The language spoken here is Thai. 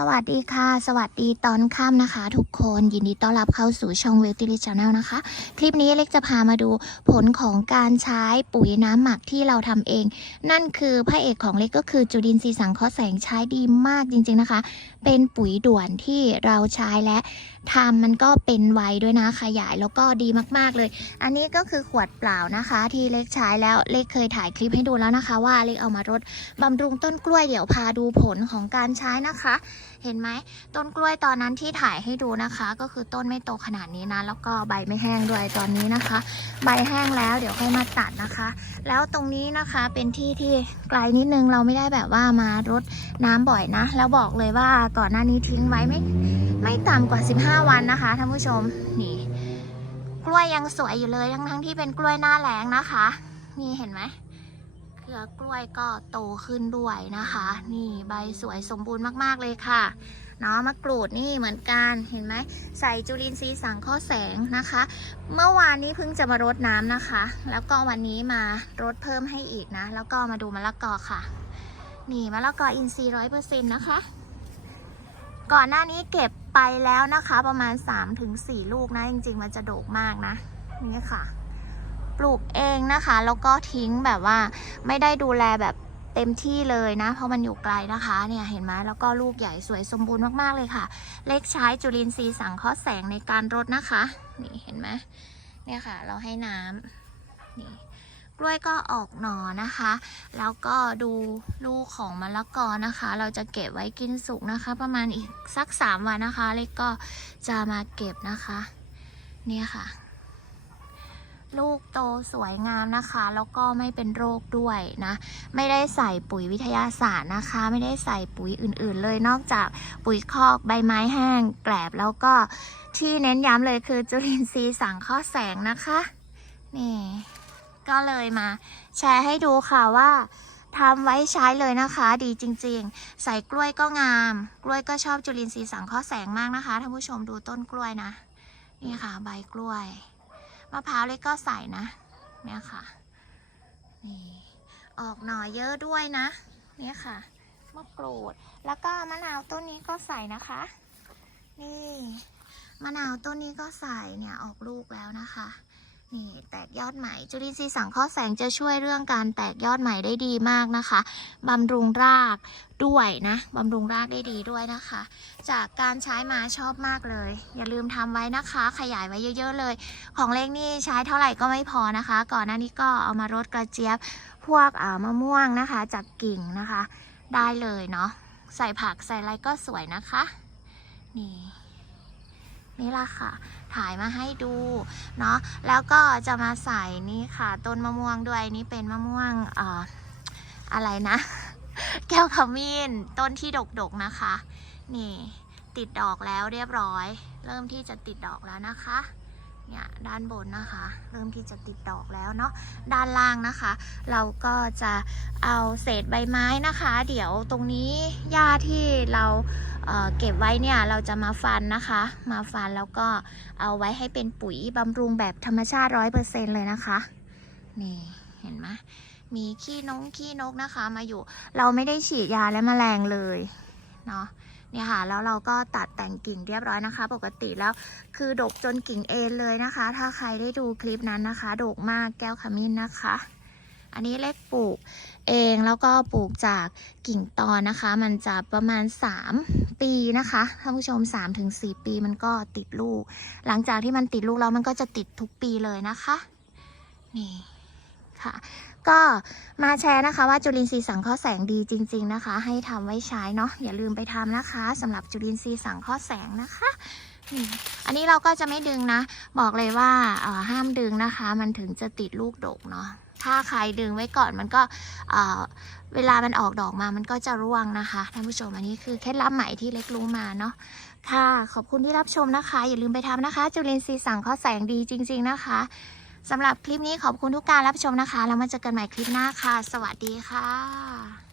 สวัสดีค่ะ สวัสดีตอนค่ำนะคะ ทุกคนยินดีต้อนรับเข้าสู่ช่องเวลติลิชแนลนะคะ คลิปนี้เล็กจะพามาดูผลของการใช้ปุ๋ยน้ำหมักที่เราทำเอง นั่นคือพระเอกของเล็กก็คือจุลินทรีย์สังเคราะห์แสงใช้ดีมากจริงๆนะคะ เป็นปุ๋ยด่วนที่เราใช้และทำมันก็เป็นไวด้วยนะขยายแล้วก็ดีมากๆเลย อันนี้ก็คือขวดเปล่านะคะ ที่เล็กใช้แล้วเล็กเคยถ่ายคลิปให้ดูแล้วนะคะ ว่าเล็กเอามารดบำรุงต้นกล้วยเดี๋ยวพาดูผลของการใช้นะคะเห็นไหมต้นกล้วยตอนนั้นที่ถ่ายให้ดูนะคะ ก็คือต้นไม่โตขนาดนี้นะ แล้วก็ใบไม่แห้งด้วยตอนนี้นะคะ ใบแห้งแล้วเดี๋ยวค่อยมาตัดนะคะ แล้วตรงนี้นะคะเป็นที่ที่ไกลนิดนึงเราไม่ได้แบบว่ามารดน้ำบ่อยนะ แล้วบอกเลยว่าก่อนหน้านี้ทิ้งไว้ไม่ไม่ต่ำกว่า 15 วันนะคะท่านผู้ชมนี่กล้วยยังสวยอยู่เลยทั้งทั้งๆที่เป็นกล้วยหน้าแล้งนะคะ นี่เห็นไหม เครือกล้วยก็โตขึ้นด้วยนะคะ นี่ใบสวยสมบูรณ์มากๆเลยค่ะเนาะมะกรูดนี่เหมือนกันเห็นไหมใส่จุลินทรีย์สังเคราะห์แสงนะคะ เมื่อวานนี้เพิ่งจะมารดน้ำนะคะ แล้วก็วันนี้มารดเพิ่มให้อีกนะ แล้วก็มาดูมะละกอค่ะ นี่มะละกออินทรีย์ร้อยเปอร์เซ็นต์นะคะ ก่อนหน้านี้เก็บไปแล้วนะคะ ประมาณ 3-4 ลูกนะ จริงๆ มันจะโดกมากนะ นี่ค่ะ ปลูกเองนะคะ แล้วก็ทิ้งแบบว่าไม่ได้ดูแลแบบเต็มที่เลยนะ เพราะมันอยู่ไกลนะคะเนี่ยเห็นไหมแล้วก็ลูกใหญ่สวยสมบูรณ์มากๆเลยค่ะ เล็กใช้จุลินทรีย์สังเคราะห์แสงในการรดนะคะ นี่เห็นไหมเนี่ยค่ะ เราให้น้ำนี่กล้วยก็ออกหน่อนะคะ แล้วก็ดูลูกของมะละกอนะคะ เราจะเก็บไว้กินสุกนะคะ ประมาณอีกสักสามวันนะคะ เล็กก็จะมาเก็บนะคะ เนี่ยค่ะ ลูกโตสวยงามนะคะ แล้วก็ไม่เป็นโรคด้วยนะ ไม่ได้ใส่ปุ๋ยวิทยาศาสตร์นะคะ ไม่ได้ใส่ปุ๋ยอื่นๆ เลยนอกจากปุ๋ยคอกใบไม้แห้งแกลบแล้วก็ที่เน้นย้ำเลยคือจุลินทรีย์สังเคราะห์แสงนะคะนี่ก็เลยมา แชร์ให้ดูค่ะว่าทำไว้ใช้เลยนะคะ ดีจริงๆ ใส่กล้วยก็งาม กล้วยก็ชอบจุลินทรีย์สังเคราะห์แสงมากนะคะท่านผู้ชมดูต้นกล้วยนะ นี่ค่ะ ใบกล้วย มะพร้าวเล็กก็ใส่นะ เนี่ยค่ะ นี่ ออกหน่อเยอะด้วยนะ เนี่ยค่ะ มะกรูด แล้วก็มะนาวต้นนี้ก็ใส่นะคะ นี่ มะนาวต้นนี้ก็ใส่เนี่ยออกลูกแล้วนะคะ นี่แตกยอดใหม่ จุลินทรีย์สังเคราะห์แสงจะช่วยเรื่องการแตกยอดใหม่ได้ดีมากนะคะบำรุงรากด้วยนะบำรุงรากได้ดีด้วยนะคะ จากการใช้มาชอบมากเลย อย่าลืมทำไว้นะคะ ขยายไว้เยอะ ๆ เลย ของเล็กนี่ใช้เท่าไหร่ก็ไม่พอนะคะ ก่อนหน้านี้ก็เอามารดกระเจี๊ยบ พวกอ่ามะม่วงนะคะ จากกิ่งนะคะ ได้เลยเนาะใส่ผักใส่อะไรก็สวยนะคะ นี่ นี่ละค่ะ ถ่ายมาให้ดูเนาะแล้วก็จะมาใส่นี่ค่ะต้นมะม่วงด้วยนี่เป็นมะม่วงอออะไรนะ แก้วขมิ้นต้นที่ดกๆนะคะ นี่ติดดอกแล้วเรียบร้อย เริ่มที่จะติดดอกแล้วนะคะ เนี่ยด้านบนนะคะ เริ่มที่จะติดดอกแล้วเนาะด้านล่างนะคะ เราก็จะเอาเศษใบไม้นะคะ เดี๋ยวตรงนี้หญ้าที่เราเเก็บไว้เนี่ยเราจะมาฟันนะคะ มาฟันแล้วก็เอาไว้ให้เป็นปุ๋ยบำรุงแบบธรรมชาติร้อยเปอร์เซ็นเลยนะคะนี่เห็นไหมมีขี้นงขี้นกนะคะ มาอยู่เราไม่ได้ฉีดยาและแมลงเลยเนาะ เนี่ยค่ะแล้วเราก็ตัดแต่งกิ่งเรียบร้อยนะคะ ปกติแล้วคือดกจนกิ่งเอ็นเลยนะคะ ถ้าใครได้ดูคลิปนั้นนะคะ ดกมากแก้วขมิ้นนะคะ อันนี้เล็กปลูกเองแล้วก็ปลูกจากกิ่งตอนนะคะ มันจะประมาณ 3 ปีนะคะท่านผู้ชม 3-4 ปีมันก็ติดลูก หลังจากที่มันติดลูกแล้วมันก็จะติดทุกปีเลยนะคะ นี่ค่ะ ก็มาแชร์นะคะว่าจุลินทรีย์สังเคราะห์แสงดีจริง ๆนะคะ ให้ทำไว้ใช้เนาะอย่าลืมไปทำนะคะสำหรับจุลินทรีย์สังเคราะห์แสงนะคะอันนี้เราก็จะไม่ดึงนะ บอกเลยว่าห้ามดึงนะคะ มันถึงจะติดลูกดกเนาะถ้าใครดึงไว้ก่อนมันก็เอ่อเวลามันออกดอกมามันก็จะร่วงนะคะท่านผู้ชมอันนี้คือเคล็ดลับใหม่ที่เล็กรู้มาเนาะค่ะขอบคุณที่รับชมนะคะ อย่าลืมไปทำนะคะ จุลินทรีย์สังเคราะห์แสงดีจริง ๆ นะคะ สำหรับคลิปนี้ขอบคุณทุกการรับชมนะคะ แล้วมาเจอกันใหม่คลิปหน้าค่ะ สวัสดีค่ะ